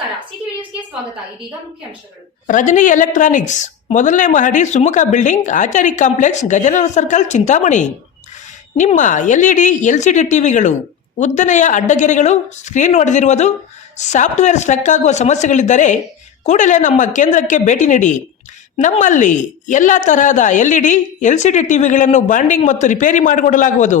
ಸ್ವಾಗತ. ಇದೀಗ ಮುಖ್ಯಾಂಶಗಳು ರಜನಿ ಎಲೆಕ್ಟ್ರಾನಿಕ್ಸ್. ಮೊದಲನೇ ಮಹಡಿ Sumukha building, Achari complex Gajanana circle, Chintamani. ನಿಮ್ಮ L E D L C D ಟಿವಿಗಳು, ಉದ್ದನೆಯ ಅಡ್ಡಗೆರೆಗಳು, ಸ್ಕ್ರೀನ್ ಹೊಡೆದಿರುವುದು ಸಾಫ್ಟ್ವೇರ್ ಸ್ಟ್ರಕ್ ಆಗುವ ಸಮಸ್ಯೆಗಳಿದ್ದರೆ ಕೂಡಲೇ ನಮ್ಮ ಕೇಂದ್ರಕ್ಕೆ ಭೇಟಿ ನೀಡಿ. ನಮ್ಮಲ್ಲಿ ಎಲ್ಲ ತರಹದ L E D L C D ಟಿವಿಗಳನ್ನು bonding ಮತ್ತು ರಿಪೇರಿ ಮಾಡಿಕೊಡಲಾಗುವುದು.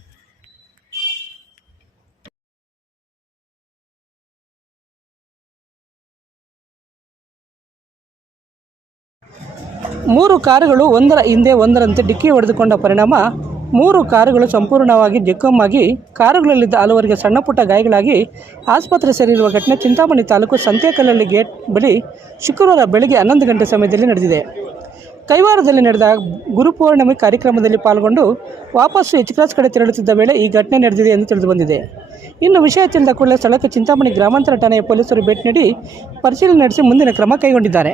ಮೂರು ಕಾರುಗಳು ಒಂದರ ಹಿಂದೆ ಒಂದರಂತೆ ಡಿಕ್ಕಿ ಹೊಡೆದುಕೊಂಡ ಪರಿಣಾಮ ಮೂರು ಕಾರುಗಳು ಸಂಪೂರ್ಣವಾಗಿ ಜಖಮ್ಮಾಗಿ ಕಾರುಗಳಲ್ಲಿದ್ದ ಹಲವರಿಗೆ ಸಣ್ಣಪುಟ್ಟ ಗಾಯಗಳಾಗಿ ಆಸ್ಪತ್ರೆ ಸೇರಿರುವ ಘಟನೆ ಚಿಂತಾಮಣಿ ತಾಲೂಕು ಸಂತೇಕಲ್ಲಳ್ಳಿ ಗೇಟ್ ಬಳಿ ಶುಕ್ರವಾರ ಬೆಳಗ್ಗೆ ಹನ್ನೊಂದು ಗಂಟೆ ಸಮಯದಲ್ಲಿ ನಡೆದಿದೆ. ಕೈವಾರದಲ್ಲಿ ನಡೆದ ಗುರುಪೂರ್ಣಿಮೆ ಕಾರ್ಯಕ್ರಮದಲ್ಲಿ ಪಾಲ್ಗೊಂಡು ವಾಪಸ್ಸು ಎಚ್ ಕ್ರಾಸ್ ಕಡೆ ತೆರಳುತ್ತಿದ್ದ ವೇಳೆ ಈ ಘಟನೆ ನಡೆದಿದೆ ಎಂದು ತಿಳಿದುಬಂದಿದೆ. ಇನ್ನು ವಿಷಯ ತಿಳಿದ ಕೂಡಲೇ ಸ್ಥಳಕ್ಕೆ ಚಿಂತಾಮಣಿ ಗ್ರಾಮಾಂತರ ಠಾಣೆಯ ಪೊಲೀಸರು ಭೇಟಿ ನೀಡಿ ಪರಿಶೀಲನೆ ನಡೆಸಿ ಮುಂದಿನ ಕ್ರಮ ಕೈಗೊಂಡಿದ್ದಾರೆ.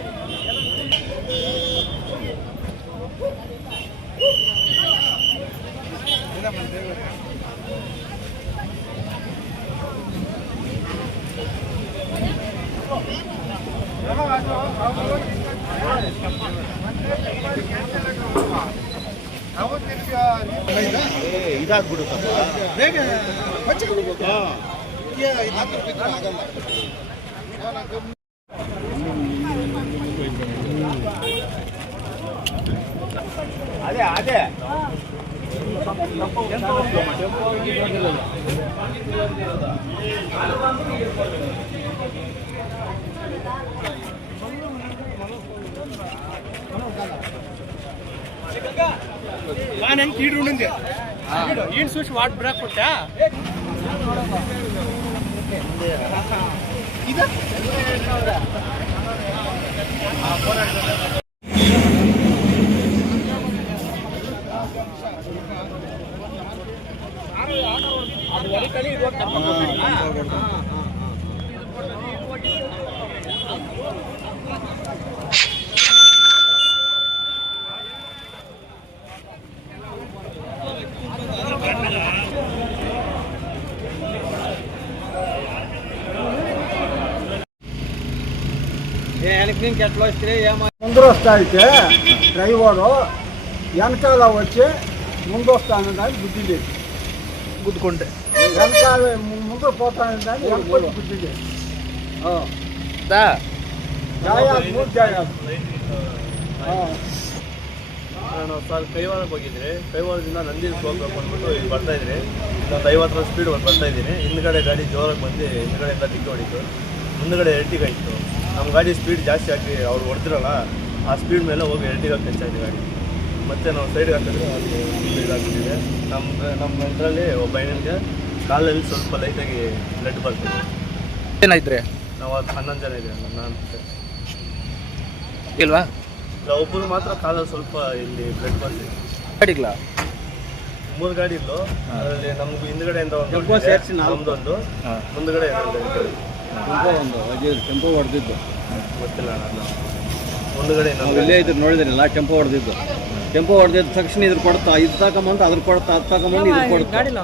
ಇದಾಗ್ಬಿಡುತ್ತಪ್ಪ ಬೇಗ ಅದೇ ಅದೇ ನಾನು ಹೆಂಗೆ ಕೀಡ್ರುಂಡಿದ್ದೆ ಏನು ಸ್ವಿಚ್ ವಾಟ್ ಬಿಡಕ್ ಕೊಟ್ಟ ಅದು ಒಳಕಲಿ ಇದು ముందర వస్తాయితే డ్రైవరు వెనకాల వచ్చి ముందు వస్తాను దాన్ని బుద్ధి లేదు. గుద్దుకుంటే. వెనకాల ముందు పోతాను దాన్ని వెనకాల బుద్ధి లేదు. ನಾನು ಸರ್ ಕೈವಾರಕ್ಕೆ ಹೋಗಿದ್ರೆ. ಕೈವಾರದಿಂದ ನಂದಿಗೆ ಹೋಗ್ಬೇಕು ಅಂದ್ಬಿಟ್ಟು ಇಲ್ಲಿ ಬರ್ತಾ ಇದ್ರೆ. ನಾನು ಐವತ್ತರ ಸ್ಪೀಡ್ ಬರ್ತಾ ಇದ್ದೀನಿ. ಹಿಂದ್ಗಡೆ ಗಾಡಿ ಜೋರಾಗಿ ಬಂದು ಹಿಂದ್ಗಡೆಯಿಂದ ದಿಕ್ಕಿ ಹೊಡಿತು. ಮುಂದ್ಗಡೆ ಎರಟಿಗ ಆಯಿತು. ನಮ್ಮ ಗಾಡಿ ಸ್ಪೀಡ್ ಜಾಸ್ತಿ ಆಗಿ ಅವ್ರು ಹೊಡೆದ್ರಲ್ಲ ಆ ಸ್ಪೀಡ್ ಮೇಲೆ ಹೋಗಿ ಎರಟಿಗ ಕಚ್ಚಾಯ್ತು ಗಾಡಿ. ಮತ್ತೆ ನಾವು ಸೈಡ್ಗೆ ಹಾಕಿದ್ರೆ ಅಲ್ಲಿ ಇದಾಗ್ತಿದೆ ನಮ್ಮ ನಮ್ಮ ಇದರಲ್ಲಿ ಒಬ್ಬ ಹೆಣ್ಣಿಗೆ ಕಾಲಲ್ಲಿ ಸ್ವಲ್ಪ ಲೈಟಾಗಿ ಬ್ಲಡ್ ಬರ್ತದೆ. ಏನಾಯ್ತ್ರಿ? ನಾವು ಅದು ಹನ್ನೊಂದು ಜನ ಇದ್ದೀವಿ ನಾನು ಇಲ್ವಾ? ಒಬ್ಬರು ಮಾತ್ರ ಕಾಲ ಸ್ವಲ್ಪ ಇಲ್ಲಿ ಬ್ಲಡ್ ಬರ್ತಿದೆ ಅಡಿಗ್ಲ ಮೂರು ಗಾಡಿ ಇತ್ತು ಅದರಲ್ಲಿ ನಮ್ಗೆ ಹಿಂದ್ಗಡೆಯಿಂದ ಒಂದು ಸೇರಿಸಿ. ನಮ್ದೊಂದು. ಮುಂದ್ಗಡೆ. ಟೆಂಪೋ ಒಂದು ಅಜಯ್ ಟೆಂಪೋ ಹೊಡೆದಿದ್ದು. ಗೊತ್ತಿಲ್ಲ ನಾನು ಮುಂದ್ಗಡೆ ನಾವು ಇಲ್ಲೇ ಇದ್ರು ನೋಡಿದ್ರಲ್ಲ ಟೆಂಪೋ ಹೊಡೆದಿದ್ದು. ಟೆಂಪೋ ಹೊಡೆದಿದ್ದ ತಕ್ಷಣ ಇದ್ರ ಕೊಡ್ತಾ ಇದು ತಗೊಂಬಂದು ಅದ್ರ ಕೊಡ್ತಾ ಅದು ತಗೊಂಬಂದು ಇದ್ರ ಕೊಡ್ತಾ.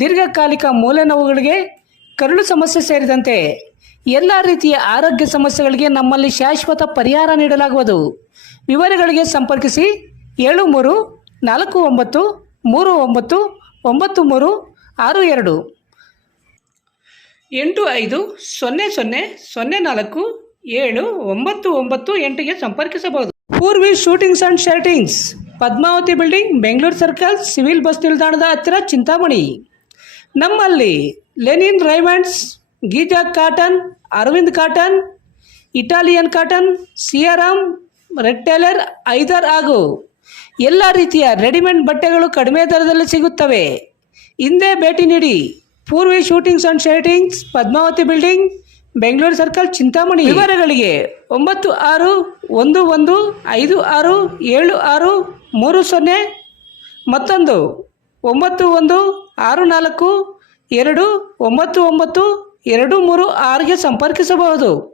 ದೀರ್ಘಕಾಲಿಕ ಮೂಲೆ ನೋವುಗಳಿಗೆ ಕರುಳು ಸಮಸ್ಯೆ ಸೇರಿದಂತೆ ಎಲ್ಲ ರೀತಿಯ ಆರೋಗ್ಯ ಸಮಸ್ಯೆಗಳಿಗೆ ನಮ್ಮಲ್ಲಿ ಶಾಶ್ವತ ಪರಿಹಾರ ನೀಡಲಾಗುವುದು. ವಿವರಗಳಿಗೆ ಸಂಪರ್ಕಿಸಿ ಏಳು ಮೂರು ನಾಲ್ಕು ಒಂಬತ್ತು ಮೂರು ಒಂಬತ್ತು ಒಂಬತ್ತು ಮೂರು ಆರು ಎರಡು. ಎಂಟು ಐದು ಸೊನ್ನೆ ಸೊನ್ನೆ ಸೊನ್ನೆ ನಾಲ್ಕು ಏಳು ಒಂಬತ್ತು ಒಂಬತ್ತು ಎಂಟಿಗೆ ಸಂಪರ್ಕಿಸಬಹುದು. Poorvi suitings and shirtings, Padmavati building, Bengaluru circle, civil bus ನಿಲ್ದಾಣದ ಹತ್ತಿರ ಚಿಂತಾಮಣಿ. ನಮ್ಮಲ್ಲಿ linen Raymonds, Giza cotton, Arvind cotton, Italian cotton, Siyaram, red tailor, ಐದರ್ ಹಾಗೂ ಎಲ್ಲ ರೀತಿಯ ರೆಡಿಮೇಡ್ ಬಟ್ಟೆಗಳು ಕಡಿಮೆ ದರದಲ್ಲಿ ಸಿಗುತ್ತವೆ. ಹಿಂದೆ ಭೇಟಿ ನೀಡಿ Poorvi suitings and shirtings Padmavati building, Bengaluru circle, Chintamani. ವಿವರಗಳಿಗೆ ಒಂಬತ್ತು ಆರು ಒಂದು ಒಂದು ಐದು ಆರು ಏಳು ಆರು ಮೂರು ಸೊನ್ನೆ ಮತ್ತೊಂದು ಒಂಬತ್ತು ಒಂದು ಆರು ನಾಲ್ಕು ಎರಡು ಒಂಬತ್ತು ಒಂಬತ್ತು ಎರಡು ಮೂರು ಆರಿಗೆ ಸಂಪರ್ಕಿಸಬಹುದು.